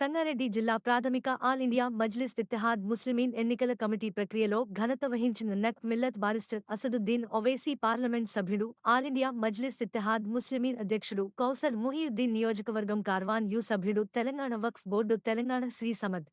సంగారెడ్డి జిల్లా ప్రాథమిక all India Majlis Ittehad Muslimeen ఎన్నికల కమిటీ ప్రక్రియలో ఘనత వహించిన నక్ మిల్లత్ బారిస్టర్ అసదుద్దీన్ ఒవైసీ పార్లమెంట్ సభ్యుడు ఆల్ ఇండియా మజ్లిస్ ఇత్తెహాద్ ముస్లిమీన్ అధ్యక్షుడు కౌసర్ ముహియుద్దీన్ నియోజకవర్గం కార్వాన్ యు సభ్యుడు తెలంగాణ వక్ఫ్ బోర్డు తెలంగాణ శ్రీ సమద్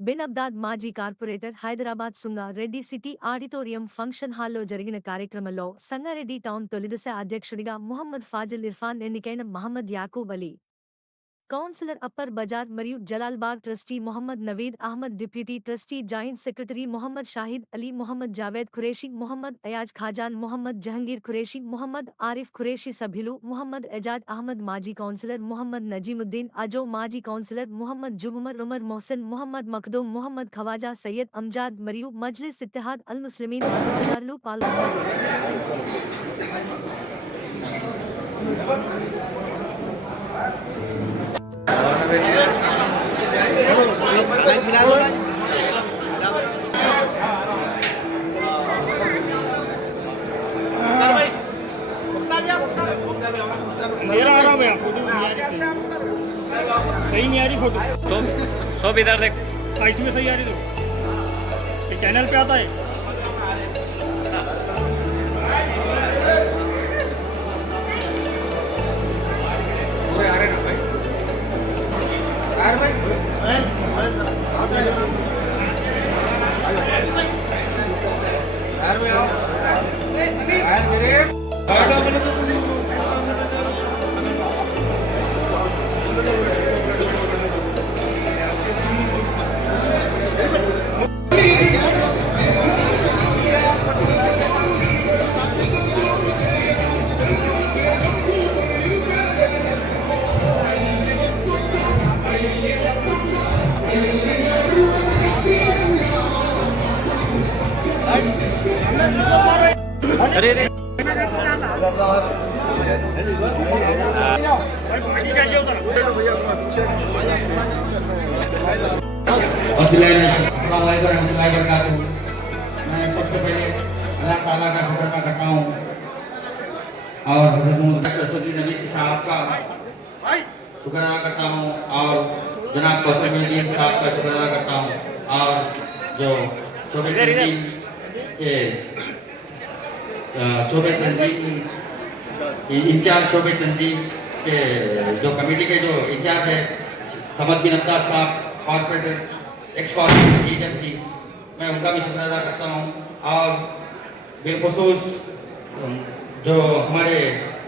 బిన్ అబ్దాద్ మాజీ corporator Hyderabad Sangareddy city auditorium function హాల్లో జరిగిన కార్యక్రమంలో సంగారెడ్డి టౌన్ తొలిదశ అధ్యక్షుడిగా ముహమ్మద్ ఫాజిల్ ఇర్ఫాన్ ఎన్నికైన మహమ్మద్ యాకూబ్ అలీ కౌన్సిలర్ అప్పర్ బజార్ మరియు Jalalbagh trustee Mohammed Naveed Ahmed deputy trustee joint secretary Mohammed Shahid Ali Mohammed Javed Qureshi Mohammed Ayaz Khazan Mohammed Jahangir Qureshi Mohammed Arif Qureshi సభ్యులు మొహమ్మద్ ఎజాద్ అహ్మద్ మాజీ కౌన్సిలర్ మొహమ్మద్ నజీముద్దీన్ అజో మాజీ కౌన్సిలర్ మొహమ్మద్ జుబుమర్ ఉమర్ మొహసిన్ మొహమ్మద్ మఖ్దూమ్ మొహమ్మద్ ఖవాజా సయ్యద్ అంజాద్ మరియు మజ్లిస్ ఇత్తెహాద్ అల్ ముస్లిమీన్ మద్దతుదారులు పాల్గొన్నారు. सही नहीं आ रही फोटो तो सब इधर देख इसमें सही आ रही तो ये चैनल पे आता है. पूरे आ रहे ना भाई यार भाई यार में आओ यार मेरे अरे रे मैं सबसे पहले अल्लाह ताला का शुक्र अदा करता हूँ और हज़रत असदुद्दीन अवैसी साहब का शुक्र अदा करता हूँ और जनाब कौसर मुहिउद्दीन साहब का शुक्र अदा करता हूँ और जो शोबे तंजीम इंचार्ज शोबे तंजीम के जो कमेटी के जो इंचार्ज है समद बिन अब्दाद साहब कॉर्पोरेटर एक्स कॉर्पोरेटर जीएमसी, मैं उनका भी शुक्र अदा करता हूँ और बिलखुसूस जो हमारे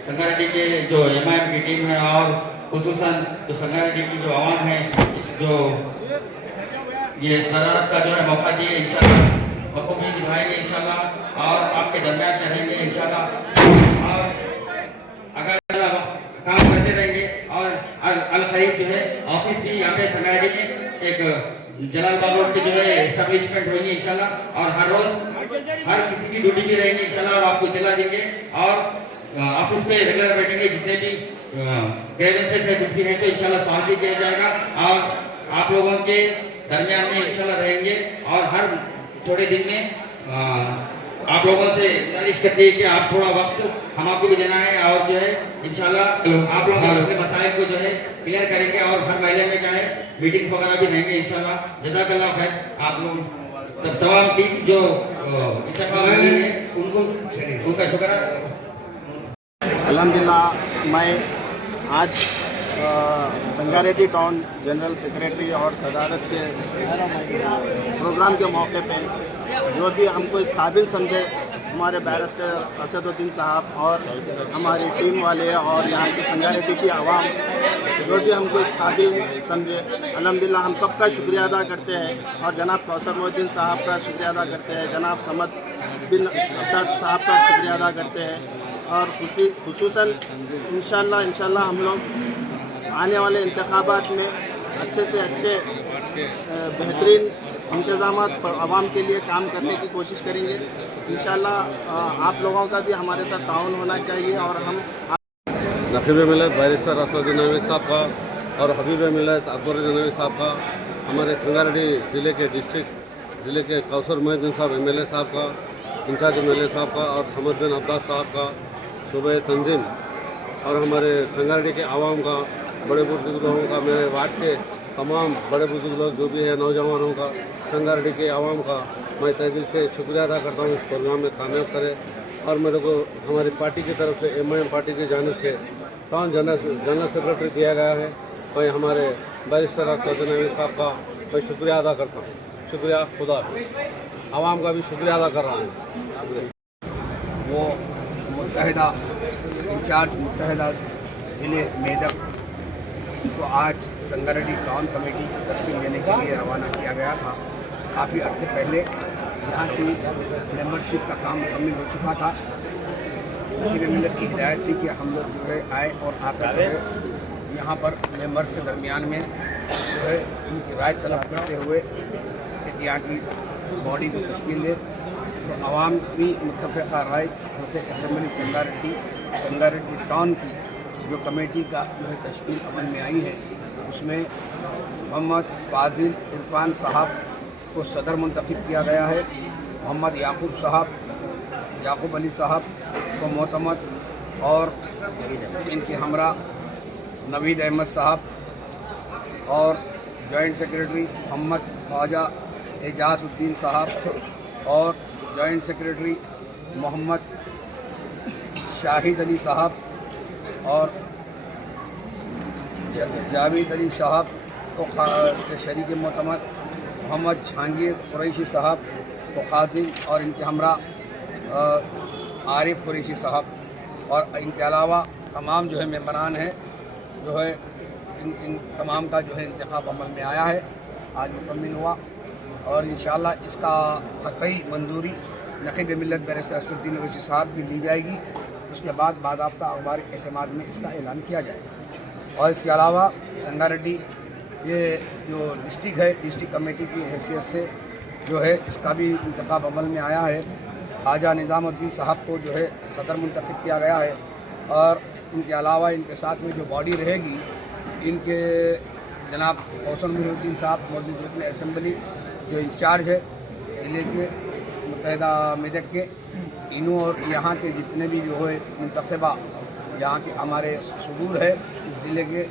संगारेड्डी के जो एमआईएम की टीम है और खुसूसन जो संगारेड्डी की जो आवाम है जो ये सदारत का जो है मौका दिए इंशाल्लाह बखूबी निभाएंगे इंशाल्लाह और आपके दरमियान में रहेंगे इंशाल्लाह और अगर काम करते रहेंगे और अल खरीब जो है ऑफिस भी यहाँ पे संगारेड्डी में एक जलालबाग रोड पे जो है एस्टेब्लिशमेंट होगी इंशाल्लाह और हर रोज हर किसी की ड्यूटी भी रहेंगी इंशाल्लाह और आपको इत्तला देंगे और ऑफिस पे रेगुलर बैठेंगे जितने भी ग्रीवेंसेस है कुछ भी है तो इंशाल्लाह सॉल्व भी किया जाएगा और आप लोगों के दरमियान में इंशाल्लाह रहेंगे और हर थोड़े दिन में आप लोगों से गुजारिश करते हैं कि आप थोड़ा वक्त हम आपको भी देना है और जो है इंशाल्लाह आप लोगों के मसाइल को जो है क्लियर करेंगे और हर महीने में क्या है मीटिंग्स वगैरह भी रहेंगे इंशाल्लाह. जज़ाकल्लाह खैर. आप लोग तमाम टीम जो इत्तेफाक है उनको उनका शुक्र. अल्हम्दुलिल्लाह मैं आज संगारेड्डी टाउन जनरल सेक्रेटरी और सदारत के प्रोग्राम के मौके पे जो भी हमको इस काबिल समझे हमारे बैरिस्टर असदुद्दीन साहब और हमारी टीम वाले और यहाँ की संगारेड्डी की आवाम जो भी हमको इस काबिल समझे अल्हम्दुलिल्लाह हम सबका शुक्रिया अदा करते हैं और जनाब कौसर मुहिउद्दीन साहब का शुक्रिया अदा करते हैं, जनाब समद बिन अब्दाद साहब का शुक्रिया अदा करते हैं और खुसूसन इंशाल्लाह हम लोग आने वाले इंतखाबात में अच्छे से अच्छे बेहतरीन इंतज़ामात आवाम के लिए काम करने की कोशिश करेंगे इंशाल्लाह. आप लोगों का भी हमारे साथ ताउन होना चाहिए और हम नकीब मिलत बैरिस्टर असदुद्दीन अवैसी साहब का और हबीब मिलत अकबर नवी साहब का, हमारे संगारेड्डी ज़िले के डिस्ट्रिक्ट ज़िले के कौसर मुहिउद्दीन साहब एमएलए साहब का, इंचार्ज एमएलए साहब का और समद बिन अब्दाद साहब का, सूबे तंजीम और हमारे संगारेड्डी के आवाम का, बड़े बुजुर्ग लोगों का, मेरे वार्ड के तमाम बड़े बुजुर्ग लोग जो भी है, नौजवानों का, संगारेड्डी के आवाम का मैं तहे दिल से शुक्रिया अदा करता हूँ। इस प्रोग्राम में कामयाब करे और मेरे को हमारी पार्टी की तरफ से MIM पार्टी की जानिब से टाउन जनरल सेक्रेटरी दिया गया है। मैं हमारे बैरिस्टर असद नवी साहब का मैं शुक्रिया अदा करता हूँ। शुक्रिया, खुदा हाफ़िज़। आवाम का भी शुक्रिया अदा कर रहा हूँ। शुक्रिया। वो मुत्तहिदा इंचार्ज मुत्तहिदा ज़िले मेदक को आज संगारेड्डी टाउन कमेटी की तश्कील देने के लिए रवाना किया गया था। काफ़ी अर्से पहले यहाँ की मेंबरशिप का काम मुकम्मल हो चुका था। फिर मिलत की हिदायत थी कि हम लोग जो है आए और आकर जो है यहाँ पर मेंबर्स के दरमियान में जो है उनकी राय तलब करते हुए कि यहाँ की बॉडी को तश्कील दे। तो अवामी मुत्तफ़िक़ा राय हल्के असम्बली संगारेड्डी टाउन की जो कमेटी का जो है तश्कील अमल में आई है, उसमें मोहम्मद फाजिल इरफान साहब को सदर मुंतखब किया गया है। मोहम्मद याकूब अली साहब को मोतमद और इनके हमरा नवीद अहमद साहब और जॉइंट सेक्रेटरी मोहम्मद ख्वाजा एजाज़ुद्दीन साहब और जॉइंट सेक्रेटरी मोहम्मद शाहिद अली साहब और जावेद अली साहब को शरीक मोतमद मोहम्मद जहांगीर कुरैशी साहब को खाजिन और इनके हमरा आरिफ कुरैशी साहब और इनके अलावा तमाम जो है मेम्बरान हैं जो है इन तमाम का जो है इंतखाब अमल में आया है, आज मुकम्मल हुआ और इंशाअल्लाह इसका क़तई मंजूरी नक़ीब मिल्लत बैरिस्टर असदुद्दीन ओवैसी साहब की दी जाएगी। उसके बाद बाज़ाब्ता अखबार एतमाद में इसका ऐलान किया जाएगा। और इसके अलावा संगारेड्डी ये जो डिस्ट्रिक्ट है, डिस्ट्रिक्ट कमेटी की हैसियत से जो है इसका भी इंतखाब अमल में आया है। ख्वाजा निज़ामुद्दीन साहब को जो है सदर मुंतखब किया गया है और इनके अलावा इनके साथ में जो बॉडी रहेगी, इनके जनाब कौसर मुहीउद्दीन साहब मौजूद रुकन असम्बली जो इंचार्ज है ज़िले के मुत्तहिदा मेदक के, इनों और यहाँ के जितने भी जो है मुंतखबा यहाँ के हमारे सुदूर है इस ज़िले के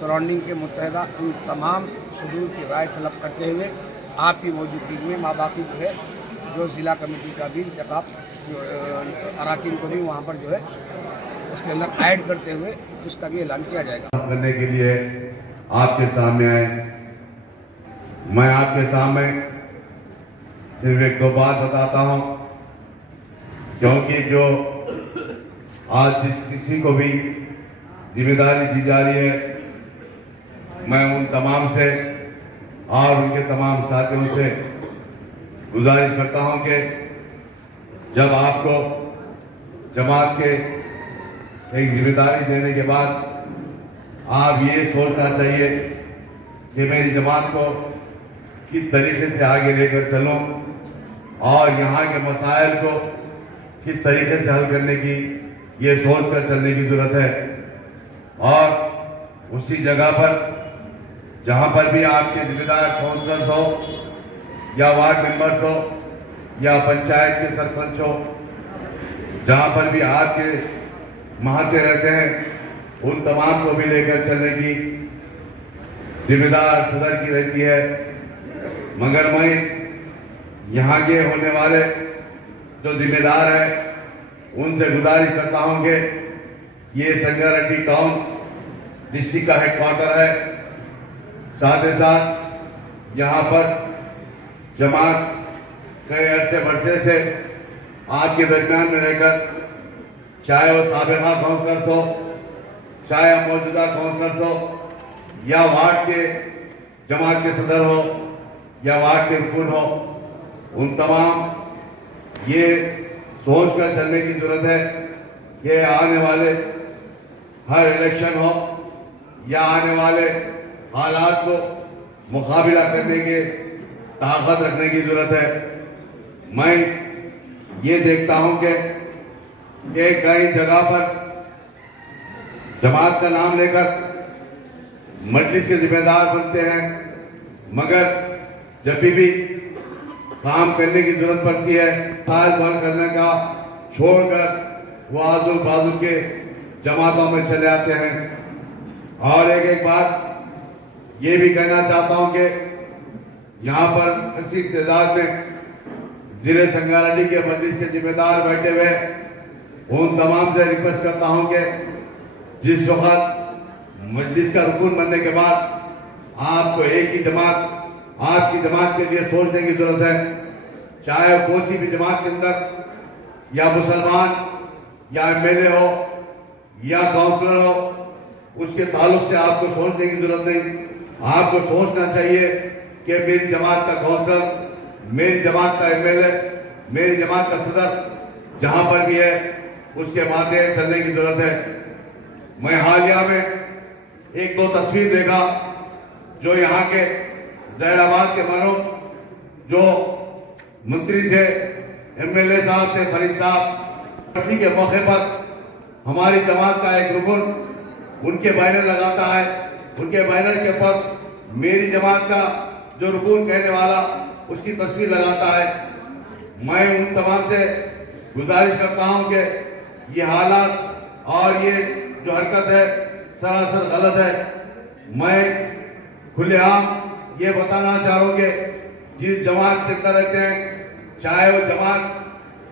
सराउंडिंग के मुत्तहिदा, उन तमाम सुदूर की राय तलब करते हुए आपकी मौजूदगी में माबाकी जो है जो ज़िला कमेटी का भी इंतखाब जो अराकीन को भी वहाँ पर जो है उसके अंदर ऐड करते हुए उसका भी ऐलान किया जाएगा। करने के लिए आपके सामने आए, मैं आपके सामने सिर्फ एक दो बात बताता हूँ, क्योंकि जो आज जिस किसी को भी जिम्मेदारी दी जा रही है, मैं उन तमाम से और उनके तमाम साथियों से गुजारिश करता हूं कि जब आपको जमात के एक जिम्मेदारी देने के बाद आप ये सोचना चाहिए कि मेरी जमात को किस तरीके से आगे लेकर चलूं और यहाँ के मसाइल को किस तरीके से हल करने की ये सोच कर चलने की ज़रूरत है। और उसी जगह पर जहाँ पर भी आपके जिम्मेदार काउंसलर्स हो या वार्ड मेंबर्स हो या पंचायत के सरपंच हो, जहाँ पर भी आपके महाते रहते हैं, उन तमाम को भी लेकर चलने की जिम्मेदार सदर की रहती है। मगर मैं यहाँ के होने वाले जो जिम्मेदार हैं उनसे गुजारिश करता हूँ कि ये संगारेड्डी टाउन डिस्ट्रिक्ट का हेडक्वार्टर है, साथ ही साथ यहाँ पर जमात कई अरसे से आपके दरमियान में रहकर, चाहे वो साबिक़ा काउंसलर हो, चाहे मौजूदा काउंसलर हो, या वार्ड के जमात के सदर हो या वार्ड के रुकन हो, उन तमाम ये सोच कर चलने की जरूरत है कि आने वाले हर इलेक्शन हो या आने वाले हालात को मुकाबला करने के ताकत रखने की जरूरत है। मैं ये देखता हूं कि कई जगह पर जमात का नाम लेकर मजलिस के जिम्मेदार बनते हैं, मगर जब भी काम करने की जरूरत पड़ती है, साल भर करने का छोड़कर वो आजू बाजू के जमातों में चले आते हैं। और एक बात ये भी कहना चाहता हूं कि यहाँ पर कसी तादाद में जिले संगारेड्डी के मजलिस के जिम्मेदार बैठे हुए, उन तमाम से रिक्वेस्ट करता हूं कि जिस वक्त मजलिस का रुकन बनने के बाद आपको एक ही जमात, आपकी जमात के लिए सोचने की जरूरत है। चाहे कोई सी भी जमात के अंदर या मुसलमान या एमएलए हो या काउंसलर हो, उसके ताल्लुक से आपको सोचने की जरूरत नहीं। आपको सोचना चाहिए कि मेरी जमात का काउंसलर, मेरी जमात का एमएलए, मेरी जमात का सदर जहां पर भी है उसके माथे चलने की जरूरत है। मैं हालिया में एक दो तस्वीर देखा जो यहाँ के जहराबाद के मानो जो मंत्री थे, एमएलए साहब थे, फरीद साहब, बरसी के मौके पर हमारी जमात का एक रुकन उनके बैनर लगाता है। उनके बैनर के ऊपर मेरी जमात का जो रुकन कहने वाला उसकी तस्वीर लगाता है। मैं उन तमाम से गुजारिश करता हूं कि ये हालात और ये जो हरकत है सरासर गलत है। मैं खुलेआम ये बताना चाह रहा हूं कि जिस जमात के अंदर रहते हैं, चाहे वो जमात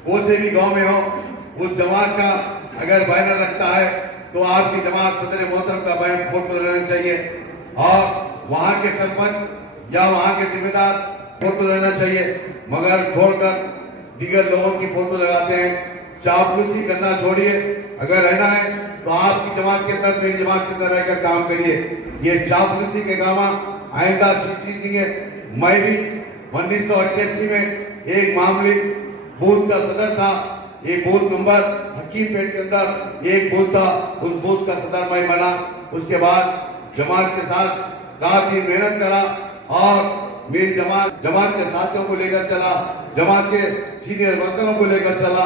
वो से भी गांव में हो, उस जमात का अगर बैनर लगता है तो आपकी जमात सदर मोहतरम का बैनर फोटो लेना चाहिए और वहां के सरपंच या वहां के जिम्मेदार फोटो लेना चाहिए, मगर छोड़कर दीगर लोगों की फोटो लगाते हैं। चापलूसी करना छोड़िए। अगर रहना है तो आपकी जमात के अंदर, मेरी जमात के अंदर रहकर काम करिए। ये चापलूसी के काम आइंदा चीज नहीं है। मैं भी 1988 में एक मामूली बूथ का सदर था। एक बूथ नंबर हकीमपेट के अंदर एक बूथ था, उस बूथ का सदर मैं बना। उसके बाद जमात के साथ रात दिन मेहनत करा और मेरी जमात के साथियों को लेकर चला, जमात के सीनियर वर्करों को लेकर चला।